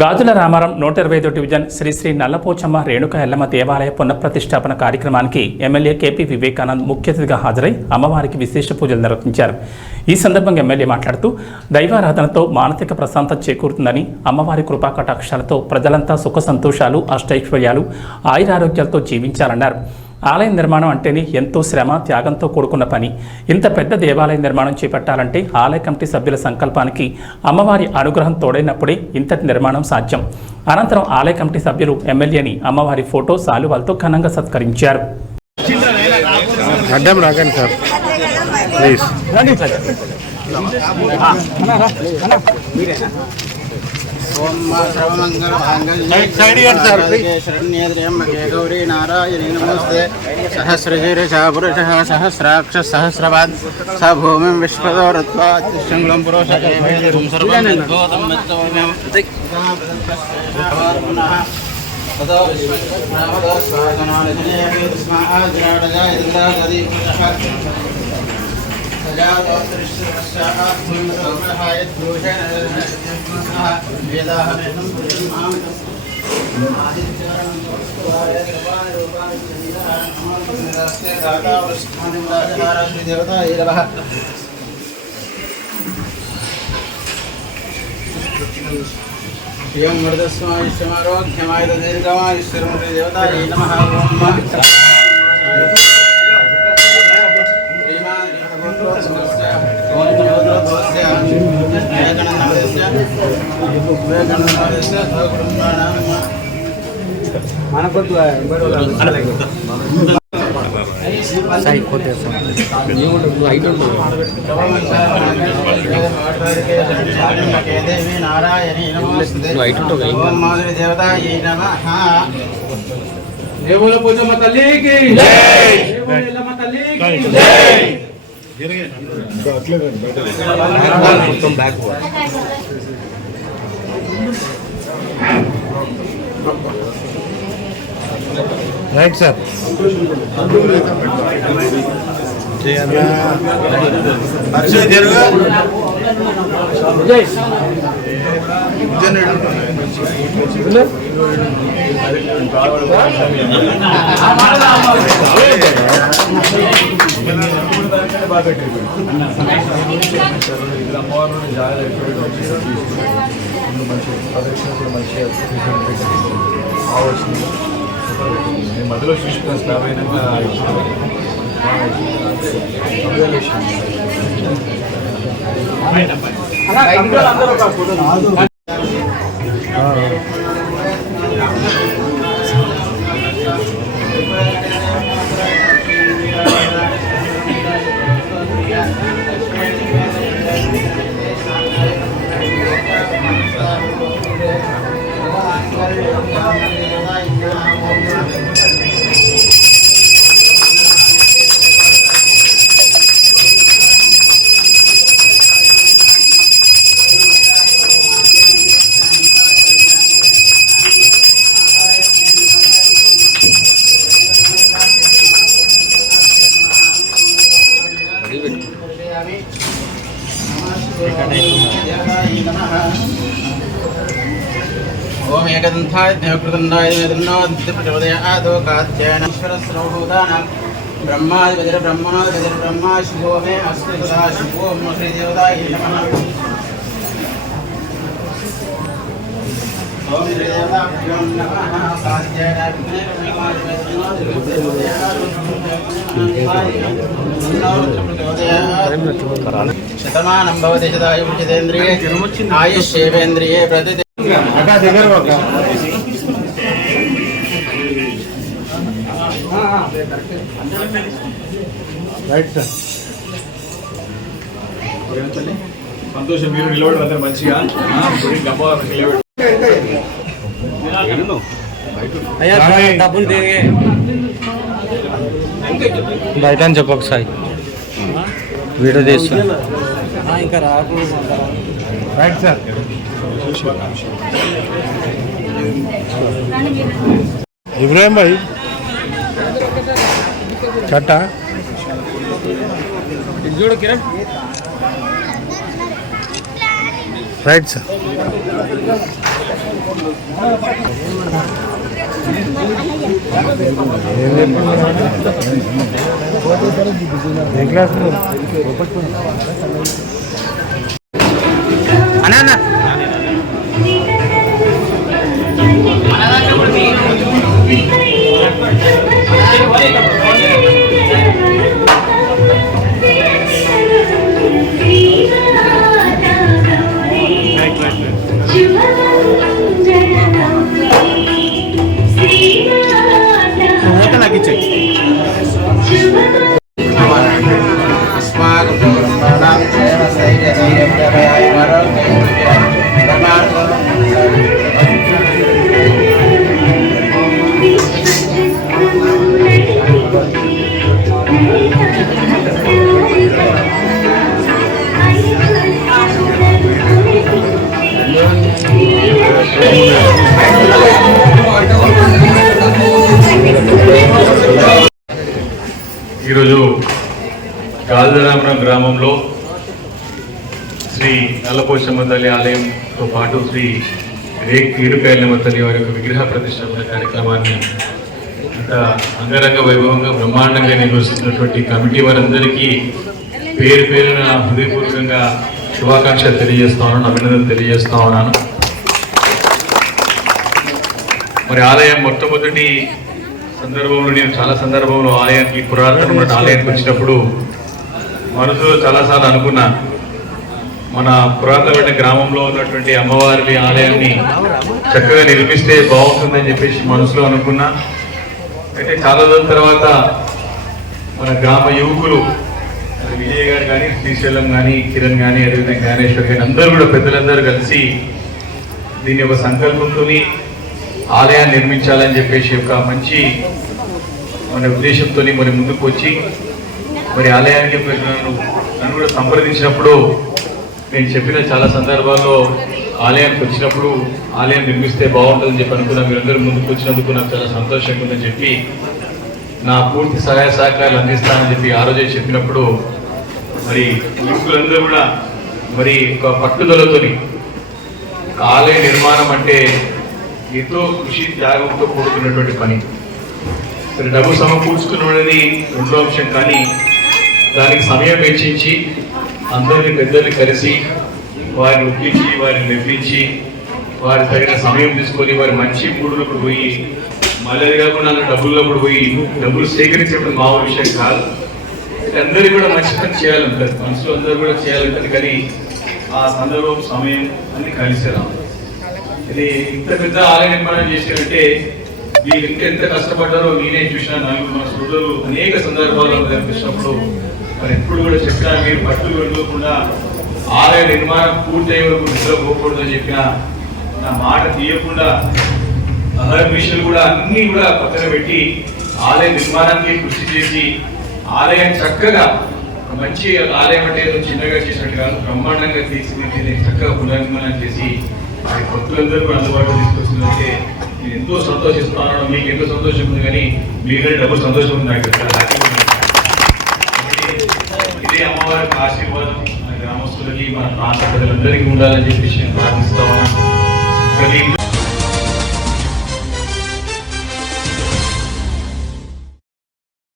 గాజుల Ramaram 125 division Shri Shri Nalla Pochamma Renuka Yellamma దేవాలయ పునఃప్రతిష్టాపన కార్యక్రమానికి MLA KP Vivekanand ముఖ్య అతిథిగా హాజరై అమ్మవారికి విశేష పూజలు నిర్వహించారు. ఈ సందర్భంగా ఎమ్మెల్యే మాట్లాడుతూ దైవారాధనతో మానసిక ప్రశాంతత చేకూరుతుందని, అమ్మవారి కృపా కటాక్షాలతో ప్రజలంతా సుఖ సంతోషాలు, అష్టైశ్వర్యాలు, ఆయురారోగ్యాలతో జీవించాలన్నారు. ఆలయ నిర్మాణం అంటేనే ఎంతో శ్రమ, త్యాగంతో కూడుకున్న పని. ఇంత పెద్ద దేవాలయ నిర్మాణం చేపట్టాలంటే ఆలయ కమిటీ సభ్యుల సంకల్పానికి అమ్మవారి అనుగ్రహం తోడైనప్పుడే ఇంతటి నిర్మాణం సాధ్యం. అనంతరం ఆలయ కమిటీ సభ్యులు ఎమ్మెల్యేని అమ్మవారి ఫోటో, శాలువాలతో ఘనంగా సత్కరించారు. गौरी नारायणी नमस्ते सहस्रशीर्षः पुरुषः सहस्राक्ष सहस्रपाद स भूमिं विश्वतो रत्वा शङ्कुलं पुरुषं सर्वं एवं वर्धस्वायुष्यमारोग्यमाय दीर्घमायुष्यर्मुखे देवतायै नमः. नारायणी नमस्ते देवतायै नमः. దేవుల పూజమ్మ తల్లికి జై, దేవుల ఎల్లమ్మ తల్లికి జై. Right sir. మధ్యలో చూసుకున్న స్లాబ్ అయినాక ओम एकदंताय देवकृतंडाय वेदन्नादित्य प्रचोदयात् कात्यायन ईश्वरस्वरूपदानं ब्रह्मादिवज्र ब्रह्मणादिवज्र ब्रह्मा शिवो मे अस्ति सदा शिवो श्री देवताय नमः. ओम श्री देवताभ्यो नमः. कात्यायन शतमानं भवति शतायुर्जितेन्द्रिये आयुष्येवेन्द्रिये प्रति సంతోషం. మీరు నిలబడి అందరు మంచిగా బయట అని చెప్పు ఒకసారి వీడియో తీస్తున్నా. ఇంకా రాకు. Right sir. इब्राहिम भाई छठा जोड़ किरण राइट सर. నాకు ఇచ్చే ఈరోజు గాల్దరామరం గ్రామంలో శ్రీ నల్లపోచమ్మ తల్లి ఆలయంతో పాటు శ్రీ రేణుకాయలమ్మ తల్లి వారి యొక్క విగ్రహ ప్రతిష్టాపన కార్యక్రమాన్ని అంత అంగరంగ వైభవంగా బ్రహ్మాండంగా నిర్వహిస్తున్నటువంటి కమిటీ వారందరికీ పేరు పేరున హృదయపూర్వకంగా శుభాకాంక్షలు తెలియజేస్తా ఉన్నాను, అభినందనలు తెలియజేస్తా ఉన్నాను. మరి ఆలయం మొట్టమొదటి సందర్భంలో నేను చాలా సందర్భంలో ఆలయానికి పురాతనమైన ఆలయానికి వచ్చినప్పుడు మనసులో చాలాసార్లు అనుకున్నా, మన పురాతనమైన గ్రామంలో ఉన్నటువంటి అమ్మవారి ఆలయాన్ని చక్కగా నిర్మిస్తే బాగుంటుందని చెప్పేసి మనసులో అనుకున్నా. అయితే చాలా రోజుల తర్వాత మన గ్రామ యువకులు విజయ్ గారు కానీ, శ్రీశైలం కానీ, కిరణ్ కానీ, అదేవిధంగా జ్ఞానేశ్వర్ కానీ అందరూ కూడా పెద్దలందరూ కలిసి దీన్ని ఒక సంకల్పంతో ఆలయాన్ని నిర్మించాలని చెప్పేసి ఒక మంచి మన ఉద్దేశంతో మరి ముందుకు వచ్చి మరి ఆలయానికి నన్ను కూడా సంప్రదించినప్పుడు నేను చెప్పిన చాలా సందర్భాల్లో ఆలయానికి వచ్చినప్పుడు ఆలయం నిర్మిస్తే బాగుంటుందని చెప్పి అనుకున్నా. మీరందరూ ముందుకు వచ్చినందుకు నాకు చాలా సంతోషంగా ఉందని చెప్పి నా పూర్తి సహాయ సహకారాలు అందిస్తానని చెప్పి ఆ రోజే చెప్పినప్పుడు మరి యువకులందరూ కూడా మరి ఒక పట్టుదలతోని ఆలయ నిర్మాణం అంటే ఎంతో కృషి త్యాగంతో కూడుకున్నటువంటి పని. సరే, డబ్బు సమకూర్చుకున్నది రెండో అంశం, కానీ దానికి సమయం వెచ్చించి అందరినీ పెద్దల్ని కలిసి వారిని ఒప్పించి వారిని మెప్పించి వారి తగిన సమయం తీసుకొని వారి మంచి మూడులకు పోయి మళ్ళీ కాకుండా డబ్బులప్పుడు పోయి డబ్బులు సేకరించడం మామూలు విషయం కాదు. అందరికీ కూడా మంచి పని చేయాలంటారు, మనసులో అందరూ కూడా చేయాలంటారు, కానీ ఆ సందర్భం సమయం అన్ని కలిసి రావాలి. ఇది ఇంత పెద్ద ఆలయ నిర్మాణం చేసినట్టే వీళ్ళు ఎంత కష్టపడ్డారో నేనే చూసిన. మన సోదరులు అనేక సందర్భాల్లో కనిపించినప్పుడు మరి ఎప్పుడు కూడా చెప్పినా మీరు పట్టు వెళ్ళకుండా ఆలయ నిర్మాణం పూర్తయ్యే వరకు నిద్రపోకూడదని చెప్పిన నా మాట తీయకుండా అహర్నిశలు కూడా అన్ని కూడా పక్కన పెట్టి ఆలయ నిర్మాణానికి కృషి చేసి ఆలయాన్ని చక్కగా మంచి ఆలయం అంటే ఏదో చిన్నగా చేసినట్టు కాదు, బ్రహ్మాండంగా తీర్చిదిద్ది చక్కగా పునర్నిర్మాణం చేసి వారి భక్తులందరూ కూడా అందుబాటులో తీసుకొస్తుందంటే నేను ఎంతో సంతోషిస్తున్నాను. మీకు ఎంతో సంతోషం ఉంది, కానీ మీకంటే డబ్బులు సంతోషం ఉంది నాకు. ఇదే అమ్మవారికి ఆశీర్వాదం మన గ్రామస్తులకి మన ప్రాంత ప్రజలందరికీ ఉండాలని చెప్పేసి నేను ప్రార్థిస్తా ఉన్నాను.